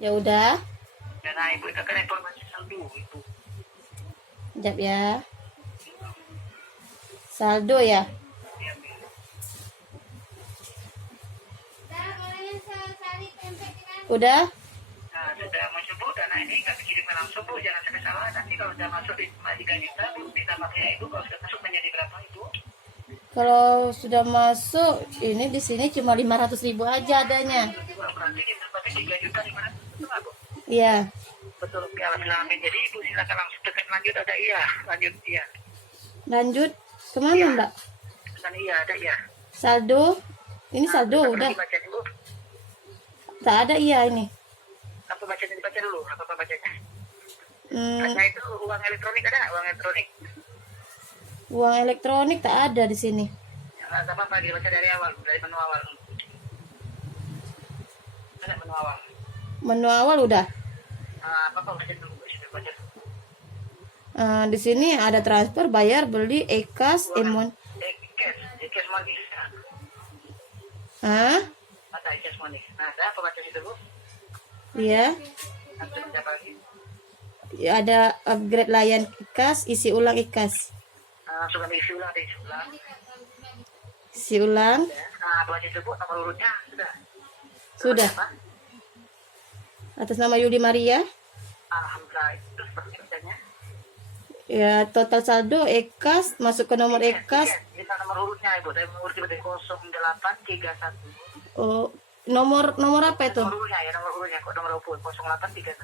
Ya udah. Dan ibu itu kan informasi saldo itu. Sekejap ya. Saldo ya. Ya, Udah. nah, sudah masuk bu, dana ini kami kirimkan langsung bu, jangan sampai salah. Nanti kalau sudah masuk di 3 juta, belum ditambahnya ibu. Kalau sudah masuk menjadi berapa ibu? Kalau sudah masuk, ini di sini cuma 500.000 aja adanya. Berarti ditambahnya 3 juta 500, betul nggak bu? Iya. Betul, ya Alhamdulillah. Jadi ibu silakan langsung tekan lanjut, ada iya, lanjut iya. Lanjut kemana Iya. Mbak? Tekan iya, ada iya. Saldo. Ini saldo Apa udah. lagi baca dulu? Tak ada iya ini. Apa bacanya dibaca dulu? Apa bacanya? Hmm, Baca itu uang elektronik ada nggak? Uang elektronik? uang elektronik tak ada di sini. Ya, nggak apa-apa, dibaca dari awal, dari menu awal. Ada menu awal. Menu awal udah. Apa baca dulu? Baca dulu. Di sini ada transfer, bayar, beli, e-cash, emon. Cash money. Ah, Ada cash money. Nah, ada apa baca situ bu? iya. Langsung baca lagi. Ya, ada upgrade layan e-cash, isi ulang e-cash. Langsung kami isi ulang, isi ulang. Isi ulang. Ya. Baca itu bu, nomor urutnya sudah. Sudah. Apa? Atas nama Yuli Maria. Alhamdulillah, itu seperti bacanya. Ya, total saldo e-cash, masuk ke nomor e-cash. Kita nomor urutnya ibu, saya urut dari 0831. Oh, nomor apa itu? Nomor urutnya kok nomor 0831.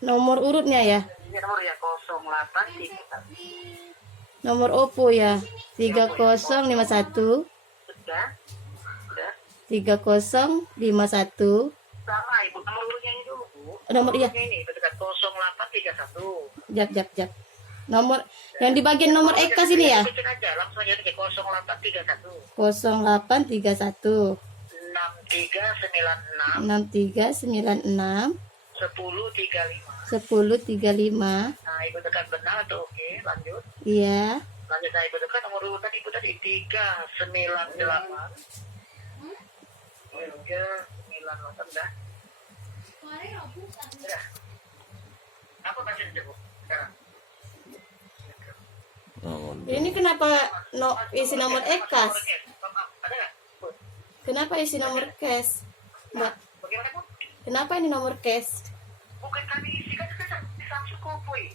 Nomor urutnya ya. Ini nomor ya 0831. Nomor Oppo ya. 3051 Sudah. 3051. Sama ibu, nomor urutnya ini dulu bu. Nomor iya. Urutnya ini dekat 0831. Jap. Nomor yang di bagian nomor e-cash ini ya. Cek aja langsung aja ke 0831 0831 6396 6396 1035. 1035. Nah ibu tekan benar atau oke, lanjut. Iya. Lanjut, nah ibu tekan nomor urutan ibu tadi 398. 398 dah. Sudah. Apa bacanya bu sekarang? Ini kenapa isi nomor e-cash? Ada nggak? Bu? Kenapa isi nomor cash? Mbak, Bagaimana bu? kenapa ini nomor cash? Bukan kami isi kan di Samsung Kopoi.